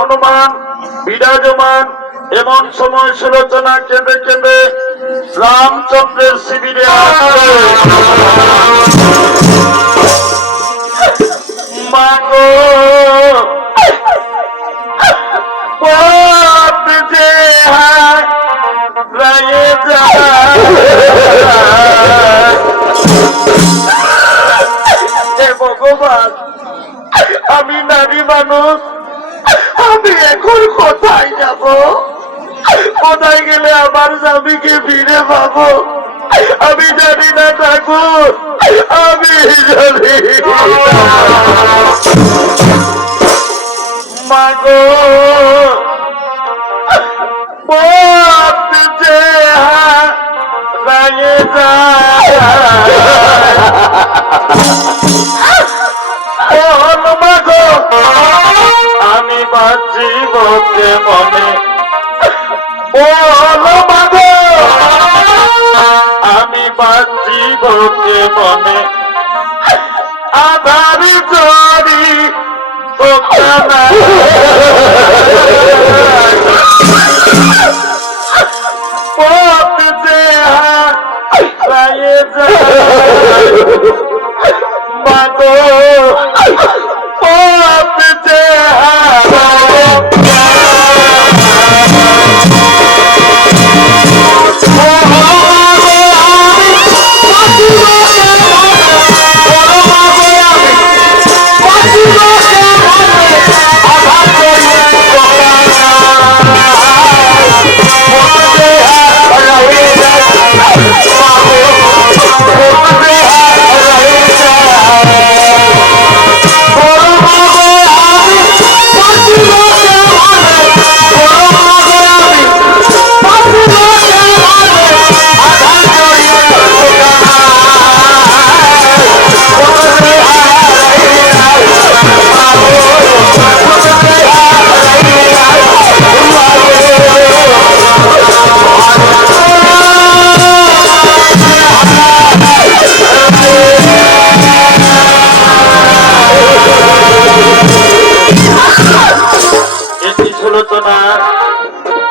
হনুমান বিরাজমান। এমন সময় সুলোচনা কেঁদে কেঁদে রামচন্দ্রের শিবিরে আসছে। মা গো পথ যে হারায়ে যায়, হে ভগবান, আমি নারী মানুষ, আমি এখন কোথায় যাব? কোথায় গেলে আমার স্বামীকে ফিরে পাবো? আমি জানি না ঠাকুর, আমি জানি না। মা গো পথ যে হারায়ে যায়, মা গো আমি বাঁচিব কেমনে? বলো মা গো আমি বাঁচিব কেমনে? আধার চরি ওখানা পথ যে হারায়ে যায়, মা গো পথ যে হারায়ে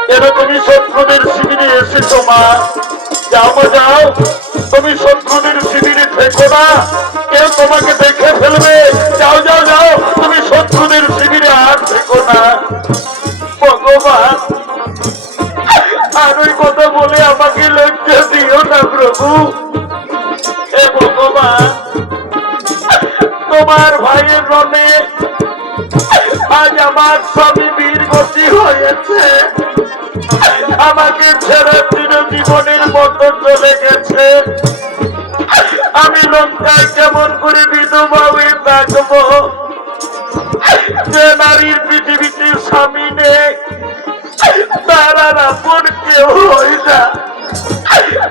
কেন তুমি শত্রুদের শিবিরে এসেছো? মা যাও যাও, তুমি শত্রুদের শিবিরে থেকো না, কেউ তোমাকে দেখে ফেলবে। যাও যাও যাও, তুমি শত্রুদের শিবিরে আর থেকো না। ভগবান, আর ওই কথা বলে আমাকে লজ্জা দিও না প্রভু। হে ভগবান, তোমার ভাইয়ের রণে আজ আমার স্বামী বীরগতি হয়েছে, আমাকে ছেড়ে চিরজীবনের মতো চলে গেছে। আমি লঙ্কায় কেমন করে বিধবা হয়ে থাকবো? যে নারীর পৃথিবীতে স্বামী নেই, তার আর আপন কেউ হয় না।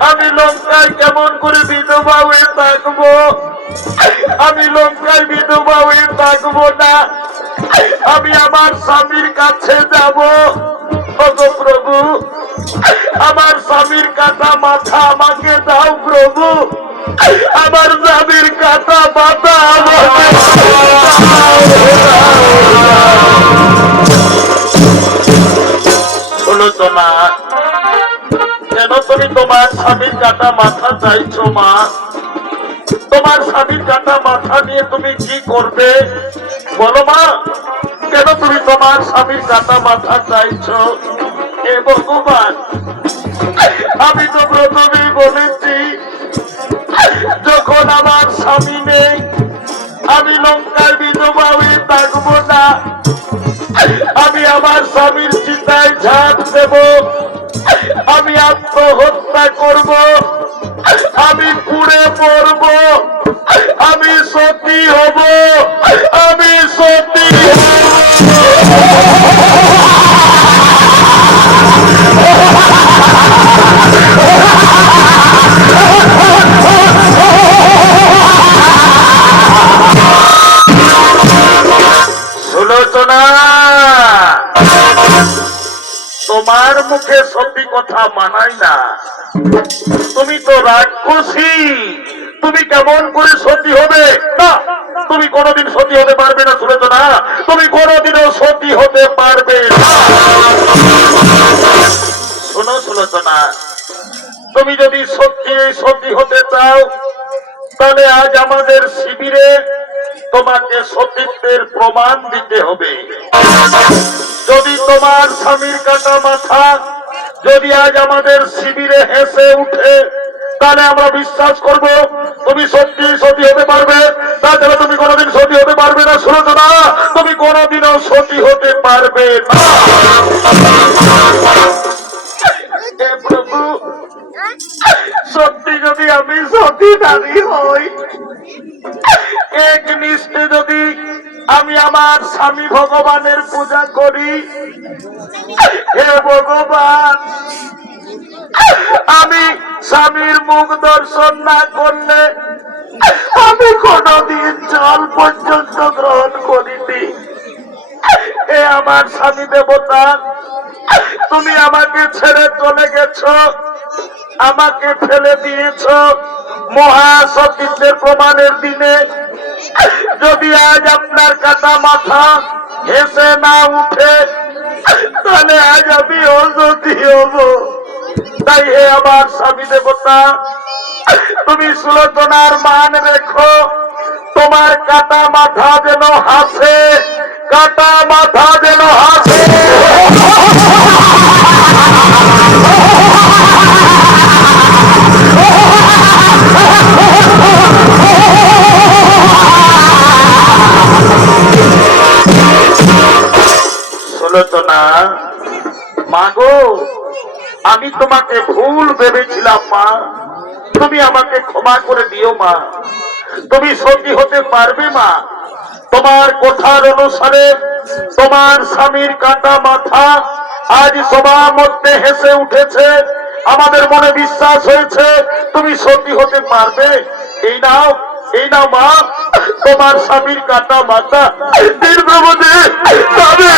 আমি লঙ্কায় কেমন করে বিধবা হয়ে থাকবো? আমি লঙ্কায় বিধবা হয়ে থাকবো না, আমি আমার স্বামীর কাছে যাব। ওগো প্রভু, আমার স্বামীর কাটা মাথা আমাকে দাও প্রভু, আমার স্বামীর কাটা মাথা আমাকে সুলোচনা, কেন তুমি তোমার স্বামীর কাটা মাথা চাইছো? মা, তোমার স্বামীর কাটা মাথা নিয়ে তুমি কি করবে বলো? মা, কেন তুমি তোমার স্বামীর কাটা মাথা চাইছো? হে ভগবান, আমি তো প্রথমেই বলেছি, যখন আমার স্বামী নেই আমি লঙ্কার বিধবা হয়ে থাকবো না, আমি আমার স্বামীর চিতায় ঝাঁপ দেব, আমি আত্মহত্যা করব, আমি পুড়ে পড়ব, আমি সতী হব, আমি সতী সুলোচনা, তোমার মুখে সত্যি কথা মানায় না, তুমি তো রাক্ষসী, তুমি কেমন করে সতী হবে? না, তুমি কোনোদিন সতী হতে পারবে না সুলোচনা, তুমি কোনোদিনও সতী হতে পারবে না। শোনো সুলোচনা, তুমি যদি সত্যি সতী হতে চাও তাহলে আজ আমাদের শিবিরে তোমাকে সতীত্বের প্রমাণ দিতে হবে। যদি তোমার স্বামীর কাটা মাথা যদি আজ আমাদের শিবিরে হেসে উঠে তাহলে আমরা বিশ্বাস করব তুমি সত্যি সতী হতে পারবে, তাছাড়া তুমি কোনোদিন সতী হতে পারবে না সুলোচনা, তুমি কোনোদিনও সতী হতে পারবে না। হে প্রভু, সত্যি যদি আমি সতী নারী হই, এক নিষ্ঠে যদি আমি আমার স্বামী ভগবানের পূজা করি, হে ভগবান, আমি স্বামীর মুখ দর্শন না করলে আমি কোনদিন জল পর্যন্ত গ্রহণ করিনি। হে আমার স্বামী দেবতা, তুমি আমাকে ছেড়ে চলে গেছ, আমাকে ফেলে দিয়েছ মহাসতীত্বের প্রমাণের দিনে। যদি আজ আপনার কাটা মাথা হেসে না উঠে তাহলে আজ আমি অসতী হব। তাই হে আমার স্বামী দেবতা, তুমি সুলোচনার মান রেখো, তোমার কাটা মাথা যেন হাসে, কাটা মাথা যেন হাসে। সুলোচনা, মাগো, আমি তোমাকে ভুল ভেবেছিলাম মা, তুমি আমাকে ক্ষমা করে দিও মা। তুমি সতী হতে পারবে মা। তোমার কথার অনুসারে তোমার স্বামীর কাটা মাথা আজ সবার মধ্যে হেসে উঠেছে, আমাদের মনে বিশ্বাস হয়েছে তুমি সতী হতে পারবে। এই নাও, এই নাও মা, তোমার স্বামীর কাটা মাথা। দীর্ঘবতী তবে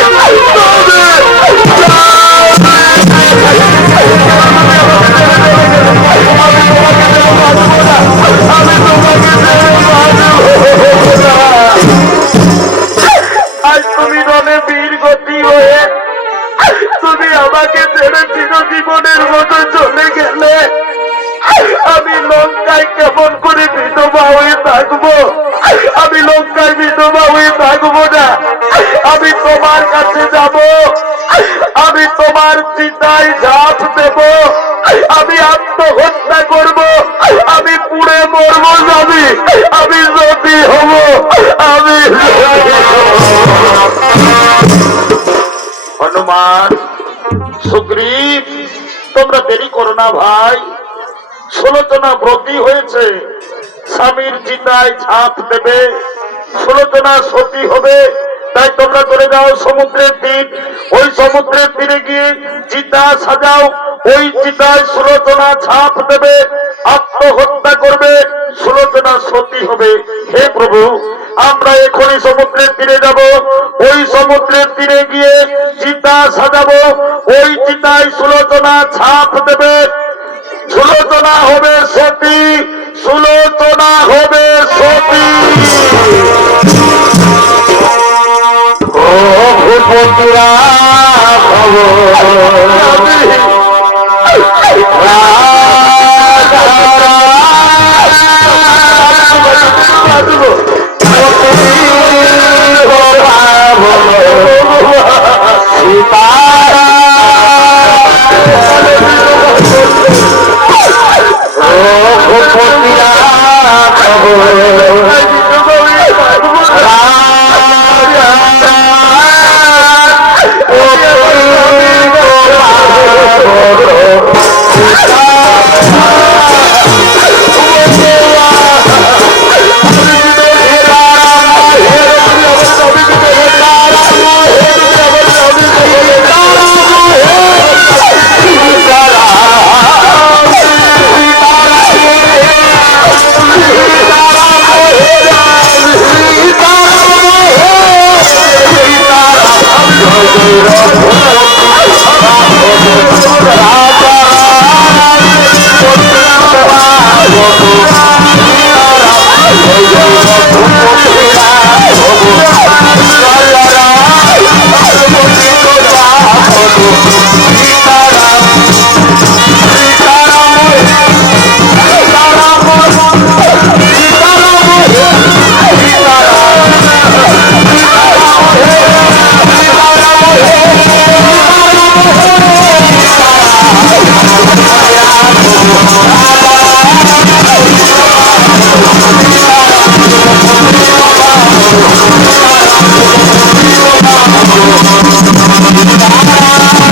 আজ তুমি রণে বীর গতি হয়ে তুমি আমাকে ছেড়ে চিরজীবনের মতো চলে গেলে, আমি লঙ্কায় কেমন করে বিধবা হয়ে থাকবো? আমি লঙ্কায় বিধবা হয়ে থাকবো না। আমি তোমার কাছে যাব, আমি তোমার চিতায় ঝাঁপ দেব, আমি আত্মহত্যা করব, আমি পুড়ে মরবো স্বামী, আমি সতী হব, আমি হনুমান, সুগ্রীব, তোমরা দেরি করো না ভাই। সুলোচনা ব্রতী হয়েছে, স্বামীর চিতায় ঝাঁপ দেবে, সুলোচনা সতী হবে। তাই তোমরা চলে যাও সমুদ্রের তীর, ওই সমুদ্রের তীরে গিয়ে চিতা সাজাও, ওই চিতায় সুলোচনা ঝাঁপ দেবে, আত্মহত্যা করবে, সুলোচনা সতী হবে। হে প্রভু, আমরা এখনই সমুদ্রের তীরে যাব, ওই সমুদ্রের তীরে গিয়ে চিতা সাজাবো, ওই চিতায় সুলোচনা ঝাঁপ দেবে, সুলোচনা হবে সতী, সুলোচনা হবে সতী। ও ভূপতিরা আর বন্ধু